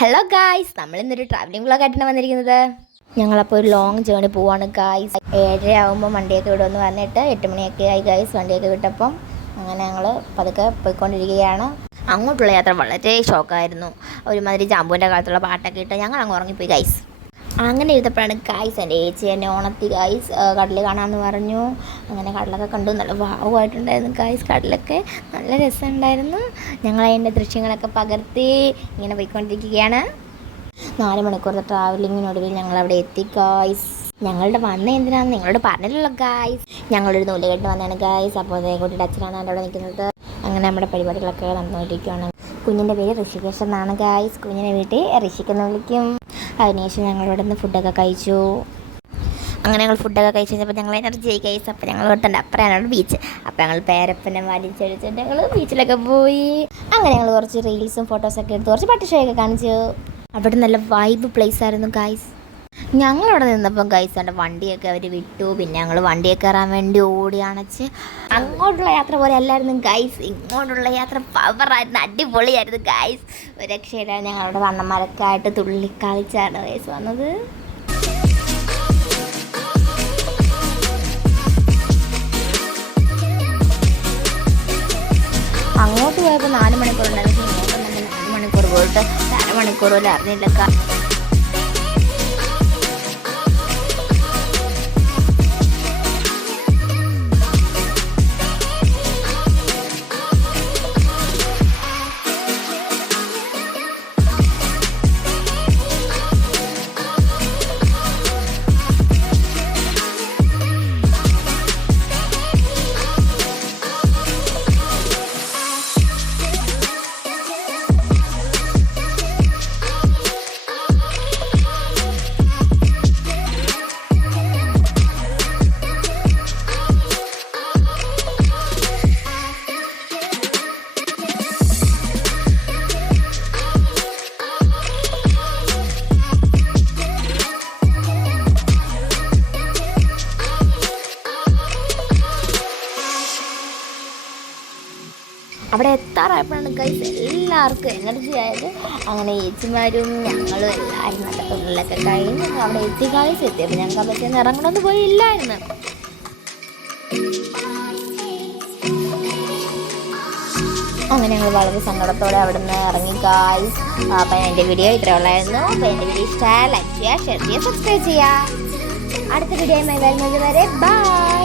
Hello guys, നമ്മളിന്നൊരു travelling വ്ളോഗായിട്ടാണ് വന്നിരിക്കുന്നത്. ഞങ്ങളപ്പോൾ ഒരു long journey പോവാണ് ഗായ്സ്. 7:30 ആകുമ്പോൾ വണ്ടിയൊക്കെ വിടുമെന്ന് പറഞ്ഞിട്ട് 8 മണിയൊക്കെ ആയി ഗായ്സ്. വണ്ടിയൊക്കെ വിട്ടപ്പം അങ്ങനെ ഞങ്ങൾ പതുക്കെ പോയിക്കൊണ്ടിരിക്കുകയാണ്. അങ്ങോട്ടുള്ള യാത്ര വളരെ ഷോക്കായിരുന്നു. ഒരുമാതിരി ജാമ്പുവിൻ്റെ കാലത്തുള്ള പാട്ടൊക്കെ ഇട്ട് ഞങ്ങൾ അങ്ങ് ഉറങ്ങിപ്പോയി ഗായ്സ്. അങ്ങനെ ഇരുന്നപ്പോഴാണ് ഗായ്സ് എൻ്റെ ചേച്ചി എന്നെ ഉണർത്തി ഗായ്സ്. കടൽ കാണാമെന്ന് പറഞ്ഞു. അങ്ങനെ കടലൊക്കെ കണ്ടു. നല്ല വാവുമായിട്ടുണ്ടായിരുന്നു ഗായ്സ്. കടലൊക്കെ നല്ല രസമുണ്ടായിരുന്നു. ഞങ്ങൾ അതിൻ്റെ ദൃശ്യങ്ങളൊക്കെ പകർത്തി ഇങ്ങനെ പോയിക്കൊണ്ടിരിക്കുകയാണ്. 4 മണിക്കൂറത്തെ ട്രാവലിങ്ങിനൊടുവിൽ ഞങ്ങളവിടെ എത്തി ഗായ്സ്. ഞങ്ങളുടെ വന്ന എന്തിനാണെന്ന് നിങ്ങളോട് പറഞ്ഞില്ലല്ലോ ഗായ്സ്. ഞങ്ങളൊരു നൂലുകെട്ട് വന്നതാണ് ഗായ്സ്. അപ്പോൾ അതേ കുട്ടിയുടെ അച്ഛനാണ് എൻ്റെ അവിടെ നിൽക്കുന്നത്. അങ്ങനെ നമ്മുടെ പരിപാടികളൊക്കെ നടന്നുകൊണ്ടിരിക്കുകയാണ്. കുഞ്ഞിൻ്റെ പേര് ഋഷികേഷ് എന്നാണ് ഗായ്സ്. കുഞ്ഞിനെ വീട്ടിൽ ഋഷിക്കെന്ന് വിളിക്കും. അതിനുശേഷം ഞങ്ങളിവിടെ നിന്ന് ഫുഡൊക്കെ കഴിച്ചു. അങ്ങനെ ഞങ്ങൾ ഫുഡൊക്കെ കഴിച്ച് കഴിഞ്ഞപ്പോൾ ഞങ്ങൾ എനർജി ആയി ഗൈസ്. അപ്പോൾ ഞങ്ങൾ ഓർത്തുണ്ട് അപ്പുറമാണ് ബീച്ച്. അപ്പോൾ ഞങ്ങൾ പേരപ്പനെ വലിച്ചടിച്ചിട്ട് ഞങ്ങൾ ബീച്ചിലൊക്കെ പോയി. അങ്ങനെ ഞങ്ങൾ കുറച്ച് റീൽസും ഫോട്ടോസൊക്കെ എടുത്ത് കുറച്ച് പട്ടിഷയൊക്കെ കാണിച്ചു. അവിടെ നല്ല വൈബ് പ്ലേസ് ആയിരുന്നു ഗൈസ്. ഞങ്ങളവിടെ നിന്നപ്പം ഗൈസ് എൻ്റെ വണ്ടിയൊക്കെ അവർ വിട്ടു. പിന്നെ ഞങ്ങൾ വണ്ടിയൊക്കെ കയറാൻ വേണ്ടി ഓടി അണച്ച്. അങ്ങോട്ടുള്ള യാത്ര പോലെ അല്ലായിരുന്നു ഗൈസ്. ഇങ്ങോട്ടുള്ള യാത്ര പവറായിരുന്നു, അടിപൊളിയായിരുന്നു ഗൈസ്. ഒരു രക്ഷയിലാണ്. ഞങ്ങളവിടെ വണ്ണന്മാരൊക്കെ ആയിട്ട് തുള്ളിക്കളിച്ചാണ് ഗൈസ് വന്നത്. അങ്ങോട്ട് പോയപ്പോൾ 4 മണിക്കൂറുണ്ടായിരുന്നു. ഇങ്ങോട്ട് നമ്മൾ 4 മണിക്കൂർ പോയിട്ട് 1/2 മണിക്കൂർ പോലും അറിഞ്ഞില്ലക്ക. അവിടെ എത്താറായപ്പോഴാണ് ഗൈസ് എല്ലാവർക്കും എനർജി ആയത്. അങ്ങനെ ചേച്ചിമാരും ഞങ്ങളും എല്ലാവരും നല്ല തൊഴിലൊക്കെ കഴിഞ്ഞ് അവിടെ എത്തി ഗൈസ്. എത്തിയപ്പോൾ ഞങ്ങൾക്ക് ആ ബസ്സിൽ നിന്ന് ഇറങ്ങണമെന്ന് പോയി ഇല്ലായിരുന്നു. അങ്ങനെ ഞങ്ങൾ വളരെ സങ്കടത്തോടെ അവിടെ നിന്ന് ഇറങ്ങി ഗൈസ്. അപ്പം എൻ്റെ വീഡിയോ ഇത്രയേ ഉള്ളായിരുന്നു. അപ്പോൾ എൻ്റെ വീഡിയോ ഇഷ്ടമായ ലൈക്ക് ചെയ്യുക, ഷെയർ ചെയ്യുക, സബ്സ്ക്രൈബ് ചെയ്യുക. അടുത്ത വീഡിയോയുമായി വരുന്നത് വരെ ബൈ.